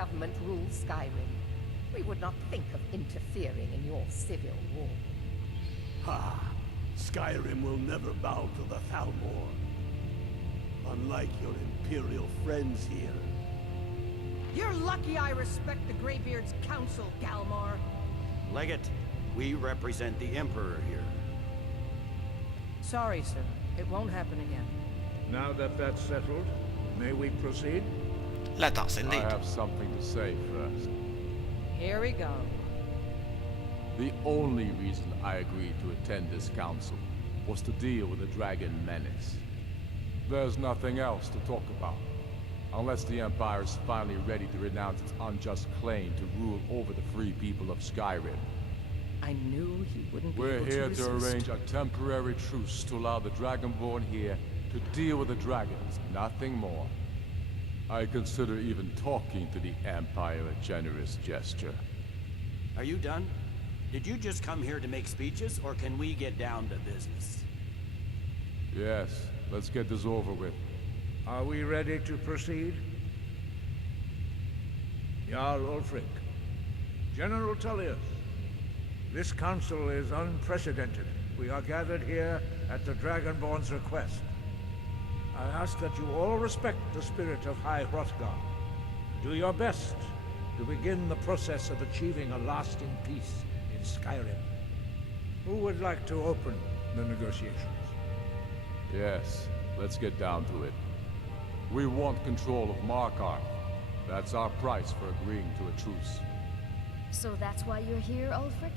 government rules Skyrim. We would not think of interfering in your civil war. Ha! Skyrim will never bow to the Thalmor. Unlike your Imperial friends here. You're lucky I respect the Greybeard's counsel, Galmar. Legate, we represent the Emperor here. Sorry, sir. It won't happen again. Now that that's settled, may we proceed? Let us indeed. I have something to say first. Here we go. The only reason I agreed to attend this council was to deal with the dragon menace. There's nothing else to talk about. Unless the Empire is finally ready to renounce its unjust claim to rule over the free people of Skyrim. I knew he wouldn't be We're able here to to resist. arrange a temporary truce to allow the Dragonborn here to deal with the dragons, nothing more. I consider even talking to the Empire a generous gesture. Are you done? Did you just come here to make speeches, or can we get down to business? Yes, let's get this over with. Are we ready to proceed? Jarl Ulfric, General Tullius, this council is unprecedented. We are gathered here at the Dragonborn's request. I ask that you all respect the spirit of High Hrothgar. Do your best to begin the process of achieving a lasting peace in Skyrim. Who would like to open the negotiations? Yes, let's get down to it. We want control of Markarth. That's our price for agreeing to a truce. So that's why you're here, Ulfric?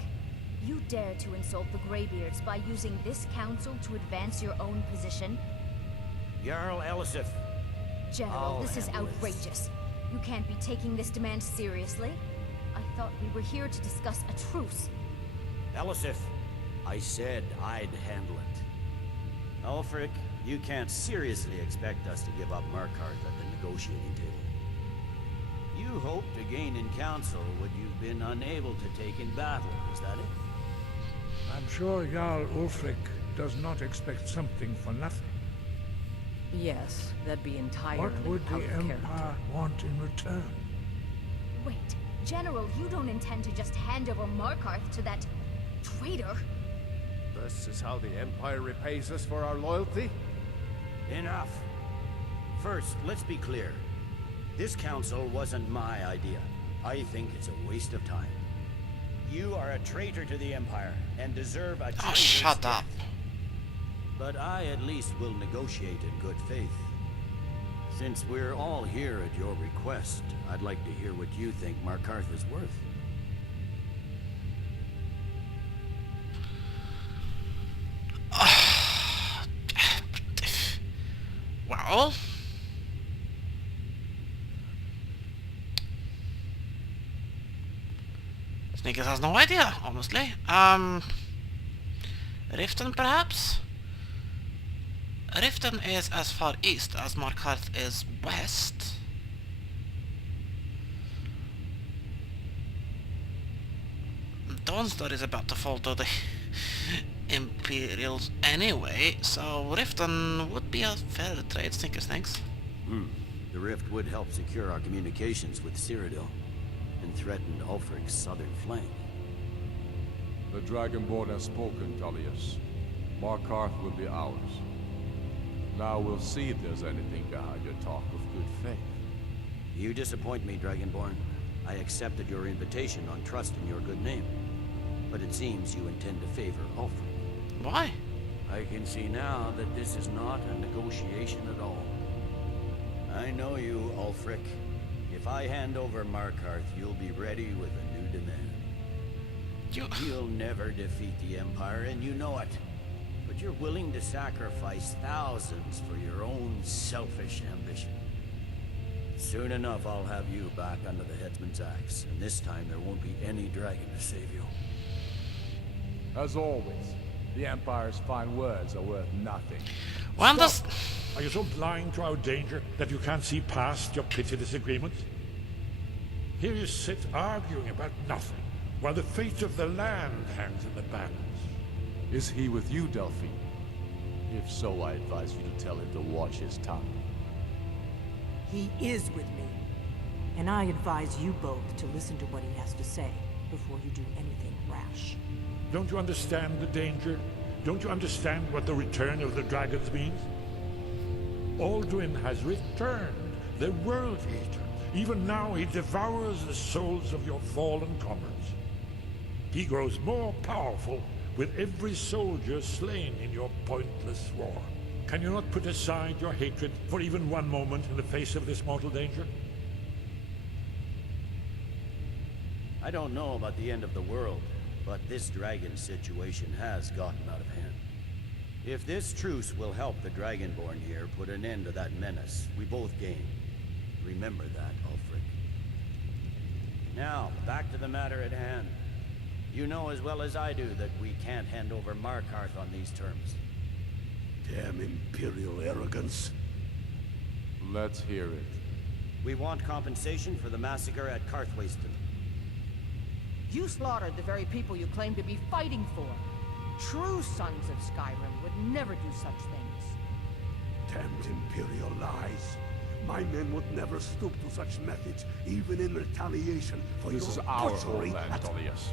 You dare to insult the Greybeards by using this council to advance your own position? Jarl Elisif. General, this is outrageous. You can't be taking this demand seriously. I thought we were here to discuss a truce. Elisif, I said I'd handle it. Ulfric, you can't seriously expect us to give up Markarth at the negotiating table. You hope to gain in council what you've been unable to take in battle, is that it? I'm sure Jarl Ulfric does not expect something for nothing. Yes, that'd be entirely What would the out of Empire character. want in return? Wait, General, you don't intend to just hand over Markarth to that traitor? This is how the Empire repays us for our loyalty? Enough. First, let's be clear. This council wasn't my idea. I think it's a waste of time. You are a traitor to the Empire and deserve a traitor's shut up. death. But I at least will negotiate in good faith. Since we're all here at your request, I'd like to hear what you think Markarth is worth. Well, Sneakers has no idea, honestly. Riften, perhaps? Riften is as far east as Markarth is west. Dawnstar is about to fall to the Imperials anyway, so Riften would be a fair trade, Snickers, thanks. The rift would help secure our communications with Cyrodiil and threatened Ulfric's southern flank. The Dragonborn has spoken, Tullius. Markarth will be ours. Now we'll see if there's anything behind your talk of good faith. You disappoint me, Dragonborn. I accepted your invitation on trust in your good name. But it seems you intend to favor Ulfric. Why? I can see now that this is not a negotiation at all. I know you, Ulfric. If I hand over Markarth, you'll be ready with a new demand. You'll never defeat the Empire, and you know it. But you're willing to sacrifice thousands for your own selfish ambition. Soon enough, I'll have you back under the headsman's axe, and this time there won't be any dragon to save you. As always, the Empire's fine words are worth nothing. When does... Are you so blind to our danger that you can't see past your petty disagreements? Here you sit arguing about nothing, while the fate of the land hangs in the balance. Is he with you, Delphine? If so, I advise you to tell him to watch his tongue. He is with me. And I advise you both to listen to what he has to say before you do anything rash. Don't you understand the danger? Don't you understand what the return of the dragons means? Alduin has returned, the world eater. Even now he devours the souls of your fallen comrades. He grows more powerful with every soldier slain in your pointless war. Can you not put aside your hatred for even one moment in the face of this mortal danger? I don't know about the end of the world, but this dragon situation has gotten out of hand. If this truce will help the Dragonborn here put an end to that menace, we both gain. Remember that, Ulfric. Now, back to the matter at hand. You know as well as I do that we can't hand over Markarth on these terms. Damn Imperial arrogance. Let's hear it. We want compensation for the massacre at Karthwasten. You slaughtered the very people you claim to be fighting for. True sons of Skyrim would never do such things. Damned Imperial lies. My men would never stoop to such methods, even in retaliation for This your is our butchery homeland, at... Tullius.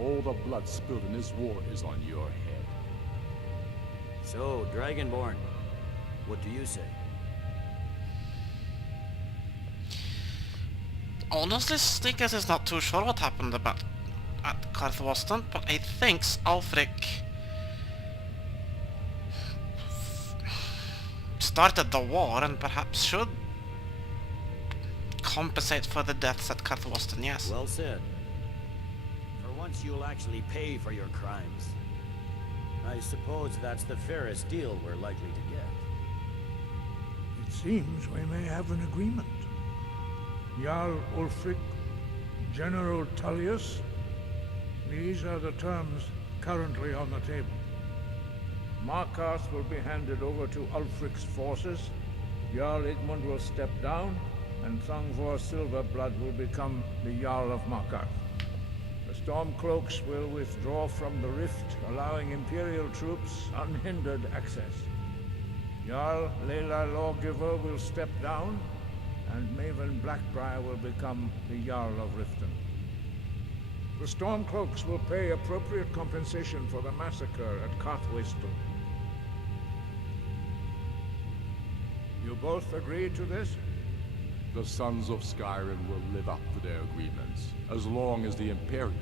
All the blood spilled in this war is on your head. So, Dragonborn, what do you say? Honestly, Sneakers is not too sure what happened about at Karthwasten, but I think Ulfric started the war and perhaps should compensate for the deaths at Karthwasten, yes. Well said. For once you'll actually pay for your crimes. I suppose that's the fairest deal we're likely to get. It seems we may have an agreement. Jarl Ulfric, General Tullius, these are the terms currently on the table. Markarth will be handed over to Ulfric's forces, Jarl Igmund will step down, and Thungvor Silverblood will become the Jarl of Markarth. The Stormcloaks will withdraw from the rift, allowing Imperial troops unhindered access. Jarl Layla Lawgiver will step down, and Maven Blackbriar will become the Jarl of Riften. The Stormcloaks will pay appropriate compensation for the massacre at Karthwasten. You both agree to this? The Sons of Skyrim will live up to their agreements, as long as the Imperials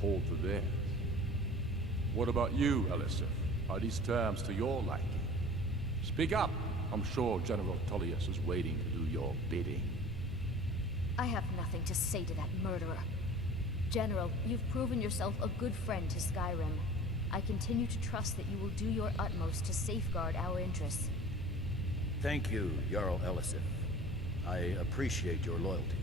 hold to theirs. What about you, Elisif? Are these terms to your liking? Speak up! I'm sure General Tullius is waiting to do your bidding. I have nothing to say to that murderer. General, you've proven yourself a good friend to Skyrim. I continue to trust that you will do your utmost to safeguard our interests. Thank you, Jarl Elisif. I appreciate your loyalty.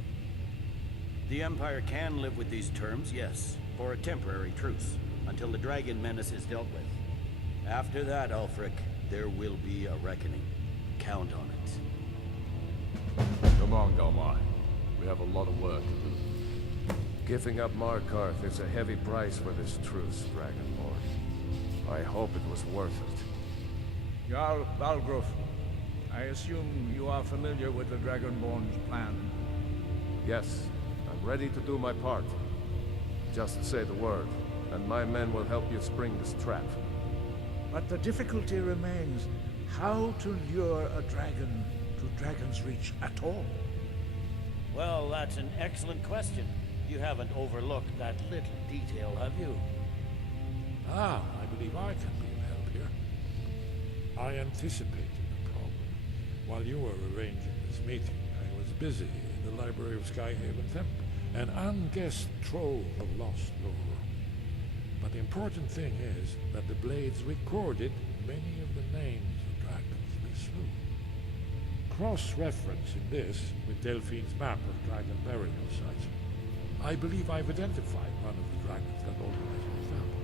The Empire can live with these terms, yes, for a temporary truce, until the dragon menace is dealt with. After that, Ulfric, there will be a reckoning. Count on it. Come on, Galmai. We have a lot of work to do. Giving up Markarth is a heavy price for this truce, Dragonborn. I hope it was worth it. Jarl Balgruf, I assume you are familiar with the Dragonborn's plan. Yes, I'm ready to do my part. Just say the word, and my men will help you spring this trap. But the difficulty remains how to lure a dragon to Dragon's Reach at all. Well, that's an excellent question. You haven't overlooked that little detail, have you? Ah, I believe I can be of help here. I anticipated the problem. While you were arranging this meeting, I was busy in the library of Skyhaven Temple, an unguessed trove of lost lore. But the important thing is that the Blades recorded many of the names of dragons we slew. Cross-referencing this with Delphine's map of dragon burial sites, I believe I've identified one of the dragons that organized the example.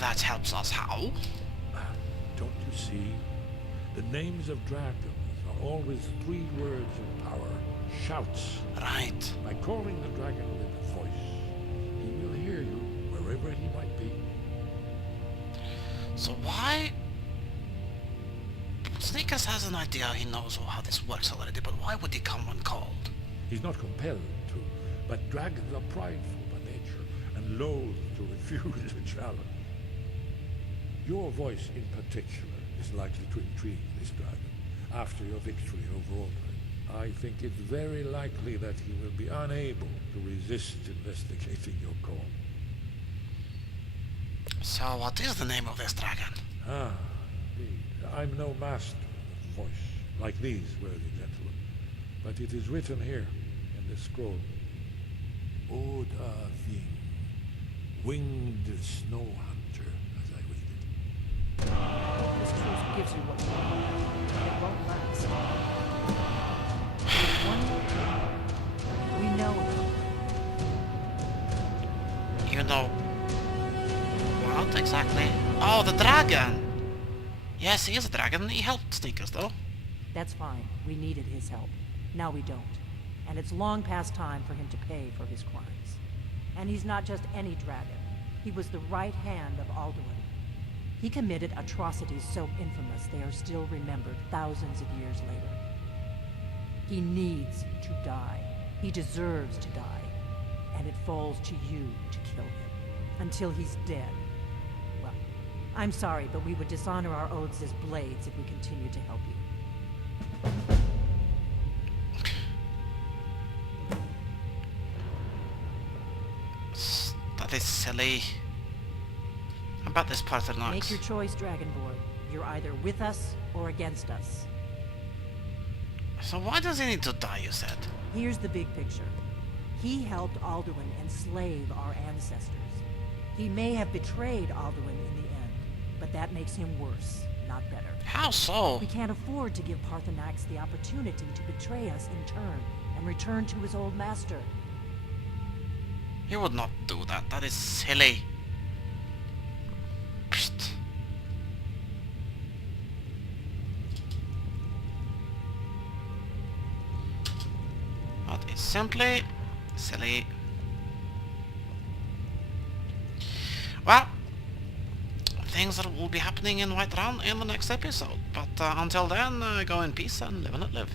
That helps us how? Don't you see? The names of dragons are always 3 words of power. Shouts. Right. By calling the dragon with a voice, he will hear you wherever he might be. So why... Sneakers has an idea he knows how this works already, but why would he come when called? He's not compelled to, but dragons are prideful by nature and loath to refuse a challenge. Your voice in particular is likely to intrigue this dragon after your victory over Aldrin. I think it's very likely that he will be unable to resist investigating your call. So what is the name of this dragon? Ah, indeed. I'm no master of voice, like these worthy gentlemen, but it is written here in this scroll. Oda Thing, winged snow hunter, as I read it. This truth gives you what you want. It won't last. There's one more thing we know about. You know... what exactly? Oh, the dragon! Yes, he is a dragon. He helped Sneakers, though. That's fine. We needed his help. Now we don't. And it's long past time for him to pay for his crimes. And he's not just any dragon. He was the right hand of Alduin. He committed atrocities so infamous they are still remembered thousands of years later. He needs to die. He deserves to die. And it falls to you to kill him. Until he's dead. Well, I'm sorry, but we would dishonor our oaths as blades if we continue to help you. That is silly. I bet this part or not. Make your choice, Dragonborn. You're either with us or against us. So why does he need to die, you said? Here's the big picture. He helped Alduin enslave our ancestors. He may have betrayed Alduin in the end, but that makes him worse, not better. How so? We can't afford to give Parthenax the opportunity to betray us in turn and return to his old master. He would not do that. That is silly. Psst. That is simply silly. Well, things that will be happening in Whiterun in the next episode. But until then, go in peace and live and let live.